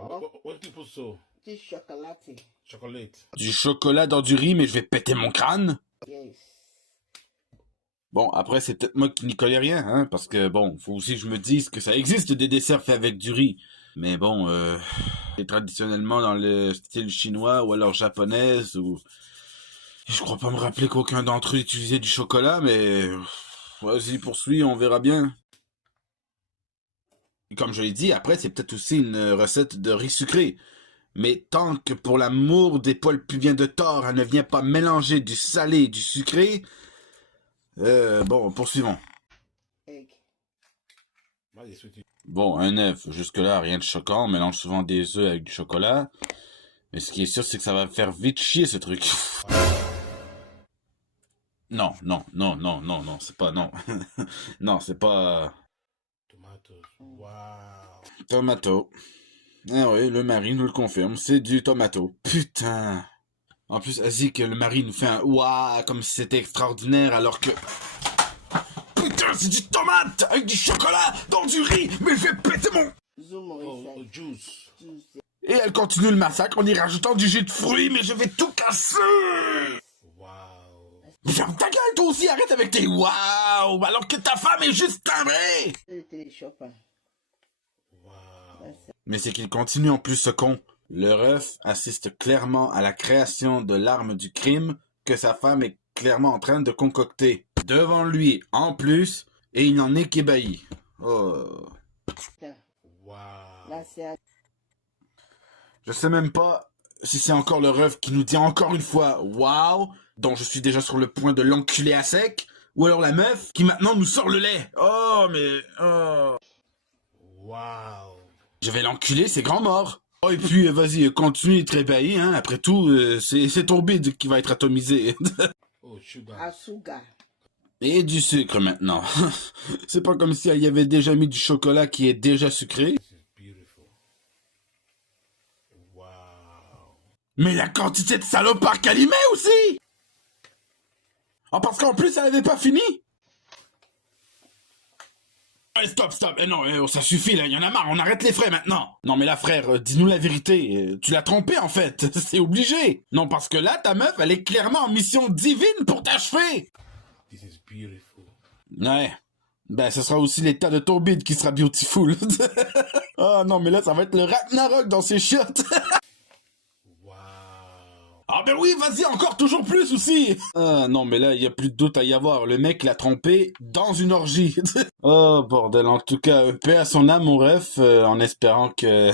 What do you put so? Du chocolate. Chocolate. Du chocolat dans du riz, mais je vais péter mon crâne. Yes. Bon, après, c'est peut-être moi qui n'y connais rien, hein, parce que, bon, faut aussi que je me dise que ça existe des desserts faits avec du riz. Mais bon, c'est traditionnellement dans le style chinois ou alors japonaise, ou... Je crois pas me rappeler qu'aucun d'entre eux utilisait du chocolat, mais... Vas-y, poursuis, on verra bien. Et comme je l'ai dit, après, c'est peut-être aussi une recette de riz sucré. Mais tant que pour l'amour des poils pubiens de Thor, elle ne vient pas mélanger du salé et du sucré... bon, poursuivons. Egg. Bon, un œuf, jusque-là, rien de choquant, on mélange souvent des œufs avec du chocolat. Mais ce qui est sûr, c'est que ça va faire vite chier, ce truc. Non, c'est pas, non. Non, c'est pas... Tomatoes. Wow. Tomato. Ah oui, le mari nous le confirme, c'est du tomato. Putain. En plus, vas-y que le mari nous fait un ouah comme si c'était extraordinaire alors que... Putain, c'est du tomate avec du chocolat dans du riz, mais je vais péter mon... Zoom Oh, juice. Juice. Et elle continue le massacre en y rajoutant du jus de fruits, mais je vais tout casser. Wow. Mais ferme ta gueule, toi aussi, arrête avec tes waouh, alors que ta femme est juste timbrée. Les Chopin. Wow. Mais c'est qu'il continue en plus ce con. Le ref assiste clairement à la création de l'arme du crime que sa femme est clairement en train de concocter. Devant lui, en plus, et il n'en est qu'ébahi. Oh. Wow. Là, c'est Je sais même pas si c'est encore le ref qui nous dit encore une fois waouh, dont je suis déjà sur le point de l'enculer à sec, ou alors la meuf qui maintenant nous sort le lait. Oh, mais... Oh. Wow. Je vais l'enculer, c'est grand mort. Oh, et puis, vas-y, continue d'être ébahi, hein. Après tout, c'est ton bide qui va être atomisé. Oh, sugar. Asuga. Et du sucre, maintenant. C'est pas comme si elle y avait déjà mis du chocolat qui est déjà sucré. This is beautiful. Wow. Mais la quantité de salopard qu'elle y met aussi! Oh, parce qu'en plus, elle avait pas fini! Allez, stop! Eh non, ça suffit, là, y en a marre, on arrête les frais, maintenant! Non, mais là, frère, dis-nous la vérité, tu l'as trompé, en fait, c'est obligé! Non, parce que là, ta meuf, elle est clairement en mission divine pour t'achever! This is beautiful. Ouais. Ben, ce sera aussi l'état de ton bide qui sera beautiful. Ah non, mais là, ça va être le Ragnarok dans ses chiottes. Wow. Ah ben oui, vas-y, encore toujours plus aussi. Ah non, mais là, il y a plus de doute à y avoir. Le mec l'a trompé dans une orgie. Oh, bordel, en tout cas, paix à son âme, mon ref, en espérant que